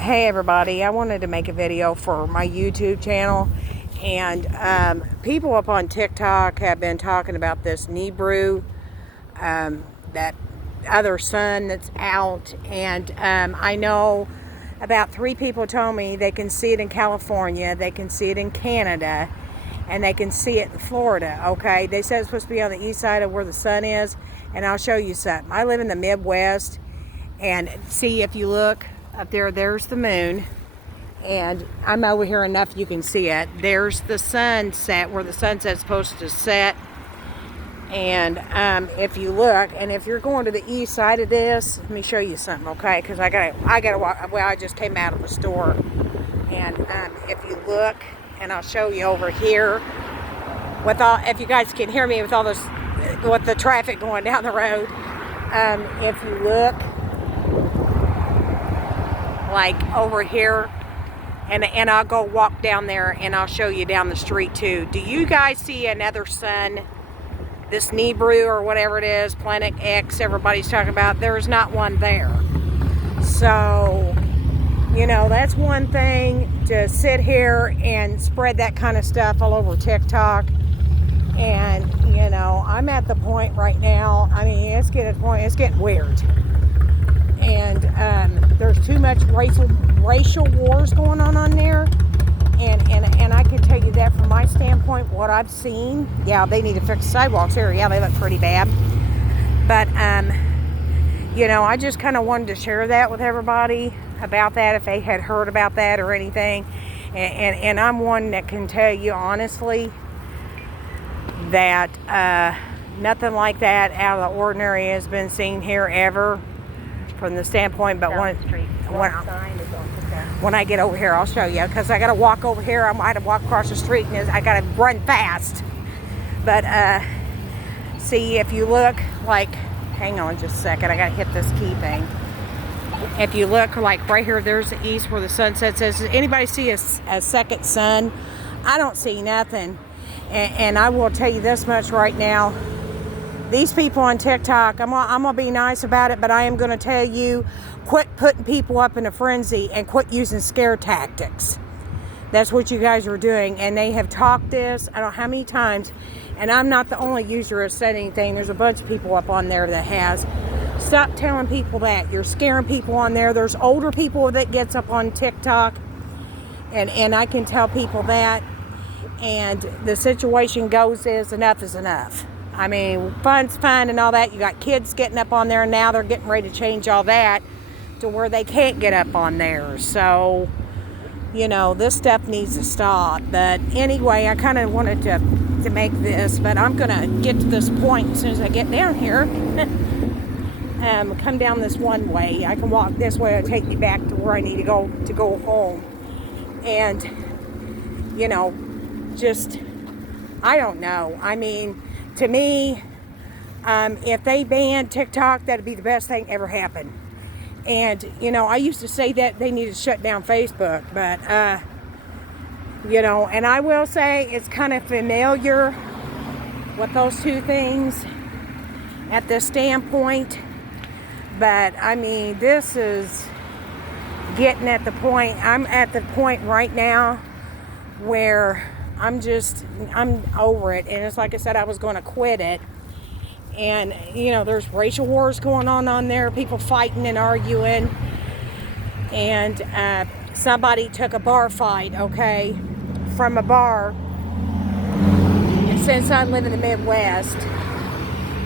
Hey everybody, I wanted to make a video for my YouTube channel, and people up on TikTok have been talking about this Nibiru, that other sun that's out, and I know about 3 people told me they can see it in California, they can see it in Canada, and they can see it in Florida. Okay, they said it's supposed to be on the east side of where the sun is, and I'll show you something. I live in the Midwest, and see, if you look up there, there's the moon, and I'm over here enough you can see it. There's the sunset, where the sunset's supposed to set. And if you look, and if you're going to the east side of this, let me show you something, okay? Because I gotta walk. Well, I just came out of the store, and if you look, and I'll show you over here with all. If you guys can hear me with all this, with the traffic going down the road, if you look, like over here, and I'll go walk down there, and I'll show you down the street too. Do you guys see another sun? This Nibiru or whatever it is, Planet X, everybody's talking about. There's not one there. So, you know, that's one thing, to sit here and spread that kind of stuff all over TikTok. And, you know, I'm at the point right now, I mean, it's getting to the point, it's getting weird. And there's too much racial wars going on there. And I can tell you that from my standpoint, what I've seen, yeah, they need to fix the sidewalks here. Yeah, they look pretty bad. But, you know, I just kind of wanted to share that with everybody about that, if they had heard about that or anything. And I'm one that can tell you honestly that nothing like that out of the ordinary has been seen here ever, from the standpoint. But when I get over here, I'll show you, because I got to walk over here. I might have walked across the street, and I got to run fast. But see, if you look, like, hang on just a second, I got to hit this key thing. If you look, like right here, there's the east where the sunset says. Does anybody see a second sun? I don't see nothing. And I will tell you this much right now. These people on TikTok, I'm gonna be nice about it, but I am gonna tell you, quit putting people up in a frenzy and quit using scare tactics. That's what you guys are doing, and they have talked this, I don't know how many times, and I'm not the only user who said anything. There's a bunch of people up on there that has. Stop telling people that. You're scaring people on there. There's older people that gets up on TikTok, and I can tell people that, and the situation goes is enough is enough. I mean, fun's fun and all that. You got kids getting up on there, and now they're getting ready to change all that to where they can't get up on there. So, you know, this stuff needs to stop. But anyway, I kind of wanted to make this, but I'm going to get to this point as soon as I get down here. Come down this one way. I can walk this way. It'll take me back to where I need to go home. And, you know, just, I don't know. I mean, to me, if they banned TikTok, that'd be the best thing ever happened. And, you know, I used to say that they need to shut down Facebook, but, you know, and I will say it's kind of familiar with those two things at this standpoint. But, I mean, this is getting at the point, I'm at the point right now where I'm over it. And it's like I said, I was going to quit it. And, you know, there's racial wars going on there, people fighting and arguing. And somebody took a bar fight, okay, from a bar, since I live in the Midwest,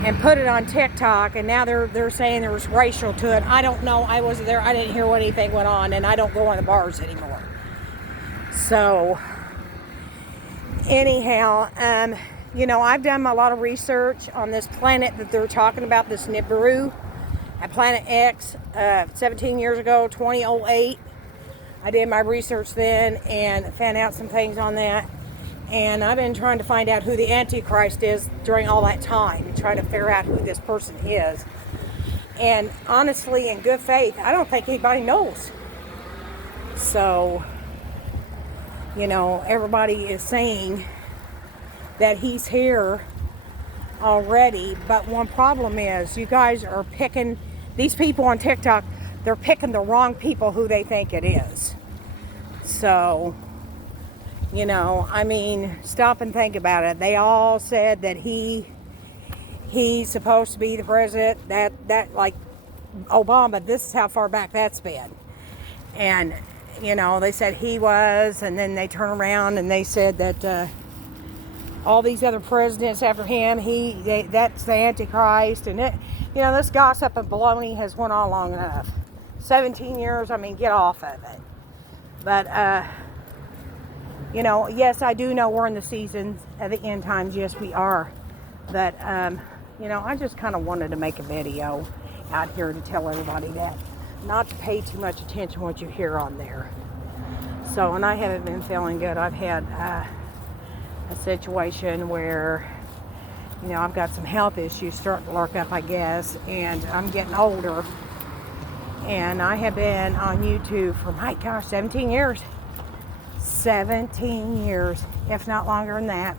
and put it on TikTok. And now they're saying there was racial to it. I don't know. I wasn't there. I didn't hear what anything went on. And I don't go on the bars anymore. So, anyhow, you know, I've done a lot of research on this planet that they're talking about, this Nibiru and Planet X, 17 years ago, 2008. I did my research then and found out some things on that. And I've been trying to find out who the Antichrist is during all that time, and trying to figure out who this person is. And honestly, in good faith, I don't think anybody knows. So, you know, everybody is saying that he's here already, but one problem is you guys are picking, these people on TikTok they're picking the wrong people who they think it is. So, you know, I mean, stop and think about it. They all said that he's supposed to be the president, that like Obama, this is how far back that's been. And, you know, they said he was, and then they turn around and they said that all these other presidents after him, that's the Antichrist. And, you know, this gossip and baloney has went on long enough. 17 years, I mean, get off of it. But, you know, yes, I do know we're in the season of the end times. Yes, we are. But, you know, I just kind of wanted to make a video out here to tell everybody that. Not to pay too much attention to what you hear on there. So, and I haven't been feeling good. I've had a situation where, you know, I've got some health issues starting to lurk up, I guess. And I'm getting older. And I have been on YouTube for, my gosh, 17 years. 17 years, if not longer than that.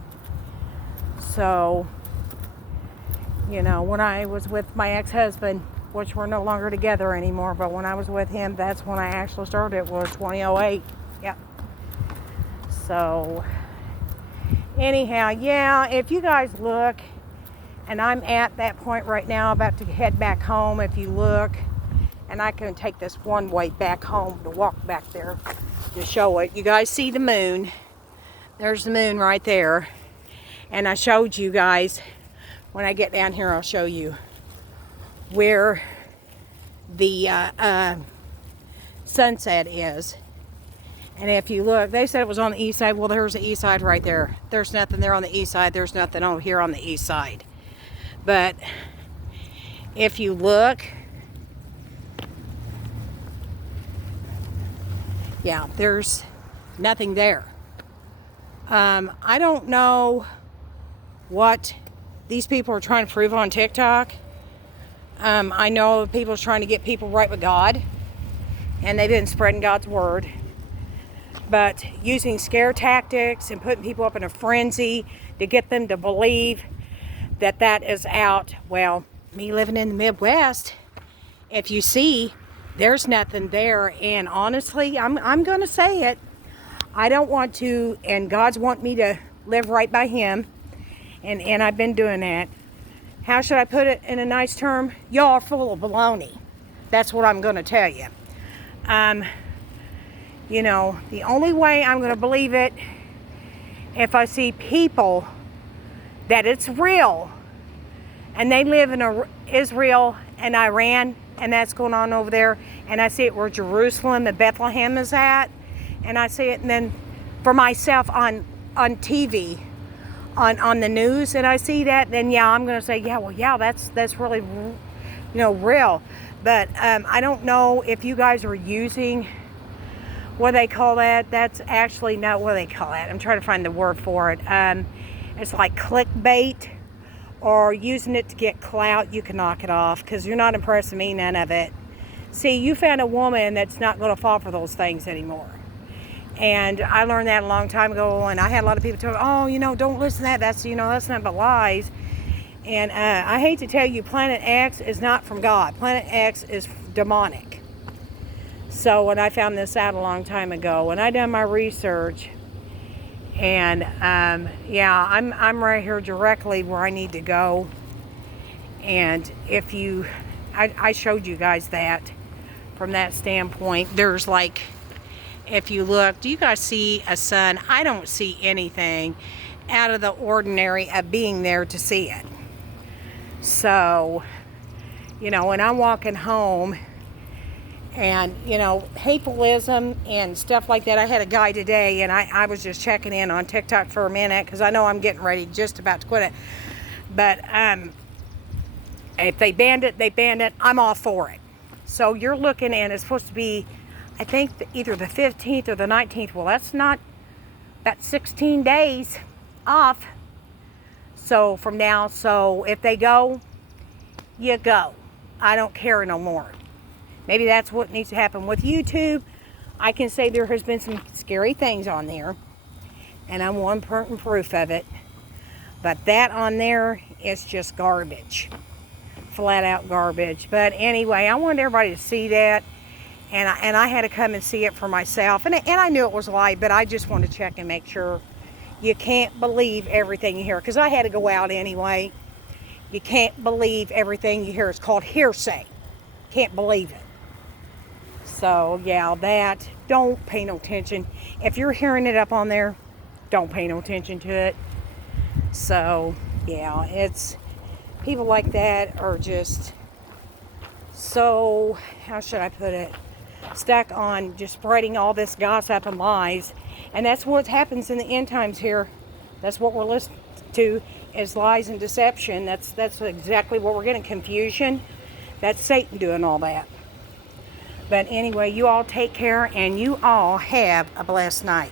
So, you know, when I was with my ex-husband, which we're no longer together anymore, but when I was with him, that's when I actually started. It was 2008. Yep. So, anyhow, yeah, if you guys look, and I'm at that point right now, about to head back home. If you look, and I can take this one way back home to walk back there to show it. You guys see the moon. There's the moon right there. And I showed you guys, when I get down here, I'll show you where the sunset is. And if you look, they said it was on the east side. Well, there's the east side right there. There's nothing there on the east side. There's nothing over here on the east side. But if you look, yeah, there's nothing there. I don't know what these people are trying to prove on TikTok. I know people are trying to get people right with God, and they've been spreading God's word. But using scare tactics and putting people up in a frenzy to get them to believe that that is out. Well, me living in the Midwest, if you see, there's nothing there. And honestly, I'm going to say it. I don't want to, and God's want me to live right by Him. And I've been doing that. How should I put it in a nice term? Y'all are full of baloney. That's what I'm going to tell you. You know, the only way I'm going to believe it, if I see people that it's real, and they live in Israel and Iran, and that's going on over there, and I see it where Jerusalem and Bethlehem is at, and I see it, and then for myself on TV, on the news, and I see that, then yeah, I'm going to say, yeah, well, yeah, that's really, you know, real. But I don't know if you guys are using, what they call that. That's actually not what they call it. I'm trying to find the word for it. It's like clickbait, or using it to get clout. You can knock it off, because you're not impressing me, none of it. See, you found a woman that's not going to fall for those things anymore. And I learned that a long time ago, and I had a lot of people tell me, oh, you know, don't listen to that. That's, you know, that's nothing but lies. And I hate to tell you, Planet X is not from God. Planet X is demonic. So when I found this out a long time ago, when I done my research, and yeah, I'm right here directly where I need to go. And if you, I showed you guys that from that standpoint. There's like, if you look, do you guys see a sun? I don't see anything out of the ordinary of being there to see it. So, you know, when I'm walking home, and, you know, hatefullism and stuff like that. I had a guy today, and I was just checking in on TikTok for a minute, because I know I'm getting ready, just about to quit it. But if they banned it, they banned it. I'm all for it. So you're looking, and it's supposed to be, I think, either the 15th or the 19th. Well, that's not, that's 16 days off. So from now, so if they go, you go. I don't care no more. Maybe that's what needs to happen with YouTube. I can say there has been some scary things on there, and I'm one proof of it. But that on there is just garbage. Flat out garbage. But anyway, I wanted everybody to see that. And I had to come and see it for myself. And I knew it was a lie, but I just want to check and make sure. You can't believe everything you hear, because I had to go out anyway. You can't believe everything you hear. It's called hearsay. Can't believe it. So yeah, that, don't pay no attention. If you're hearing it up on there, don't pay no attention to it. So yeah, it's, people like that are just so, how should I put it, stuck on just spreading all this gossip and lies. And that's what happens in the end times here. That's what we're listening to, is lies and deception. That's exactly what we're getting, confusion. That's Satan doing all that. But anyway, you all take care, and you all have a blessed night.